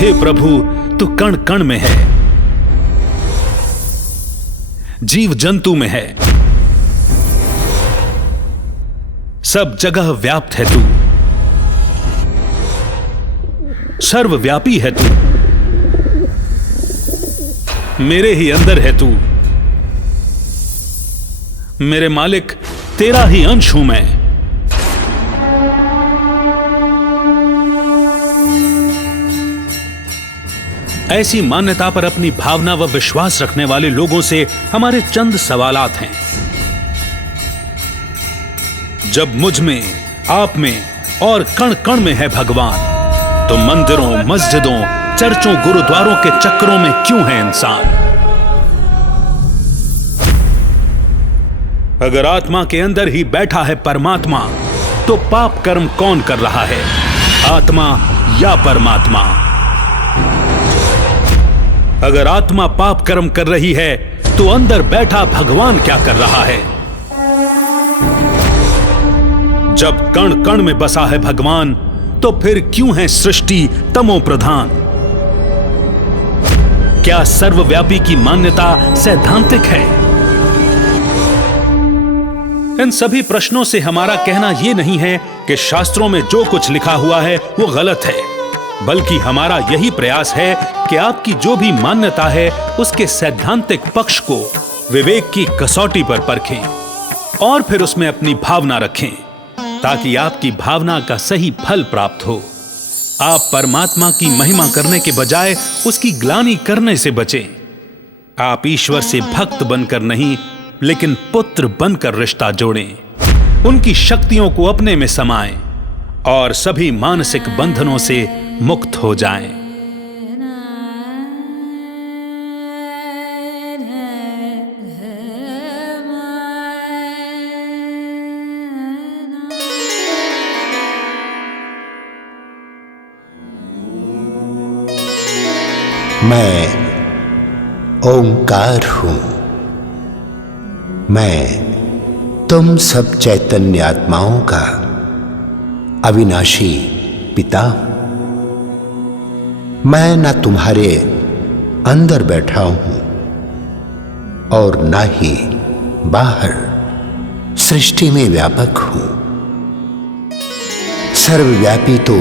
हे प्रभु, तू कण कण में है, जीव जंतु में है, सब जगह व्याप्त है तू, सर्वव्यापी है तू, मेरे ही अंदर है तू। मेरे मालिक, तेरा ही अंश हूं मैं। ऐसी मान्यता पर अपनी भावना व विश्वास रखने वाले लोगों से हमारे चंद सवालात हैं। जब मुझ में, आप में और कण कण में है भगवान, तो मंदिरों, मस्जिदों, चर्चों, गुरुद्वारों के चक्रों में क्यों है इंसान? अगर आत्मा के अंदर ही बैठा है परमात्मा, तो पाप कर्म कौन कर रहा है, आत्मा या परमात्मा? अगर आत्मा पाप कर्म कर रही है, तो अंदर बैठा भगवान क्या कर रहा है? जब कण कण में बसा है भगवान, तो फिर क्यों है सृष्टि तमो प्रधान? क्या सर्वव्यापी की मान्यता सैद्धांतिक है? इन सभी प्रश्नों से हमारा कहना यह नहीं है कि शास्त्रों में जो कुछ लिखा हुआ है वो गलत है, बल्कि हमारा यही प्रयास है कि आपकी जो भी मान्यता है उसके सैद्धांतिक पक्ष को विवेक की कसौटी पर परखें और फिर उसमें अपनी भावना रखें, ताकि आपकी भावना का सही फल प्राप्त हो। आप परमात्मा की महिमा करने के बजाय उसकी ग्लानि करने से बचें। आप ईश्वर से भक्त बनकर नहीं, लेकिन पुत्र बनकर रिश्ता जोड़ें। उनकी शक्तियों को अपने में समाएं और सभी मानसिक बंधनों से मुक्त हो जाएं। मैं ओंकार हूं। मैं तुम सब चैतन्य आत्माओं का अविनाशी पिता हूं। मैं न तुम्हारे अंदर बैठा हूं और न ही बाहर सृष्टि में व्यापक हूं। सर्वव्यापी तो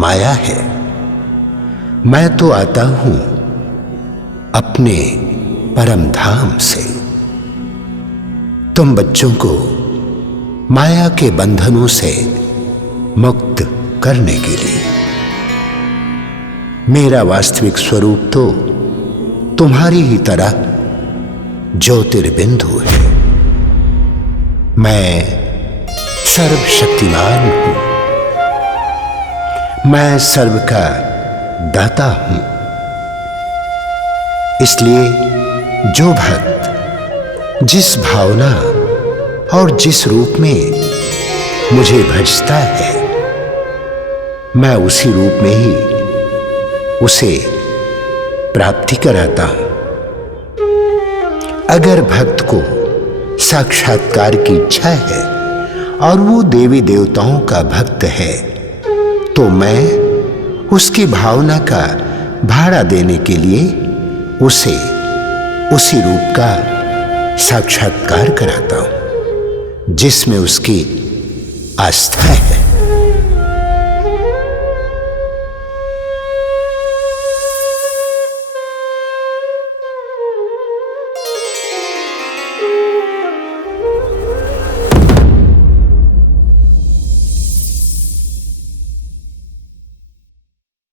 माया है। मैं तो आता हूं अपने परम धाम से, तुम बच्चों को माया के बंधनों से मुक्त करने के लिए। मेरा वास्तविक स्वरूप तो तुम्हारी ही तरह ज्योतिर्बिंदु है। मैं सर्वशक्तिमान हूं। मैं सर्व का दाता हूं। इसलिए जो भक्त जिस भावना और जिस रूप में मुझे भजता है, मैं उसी रूप में ही उसे प्राप्ति कराता हूं। अगर भक्त को साक्षात्कार की इच्छा है और वो देवी देवताओं का भक्त है, तो मैं उसकी भावना का भाड़ा देने के लिए उसे उसी रूप का साक्षात्कार कराता हूं जिसमें उसकी आस्था है।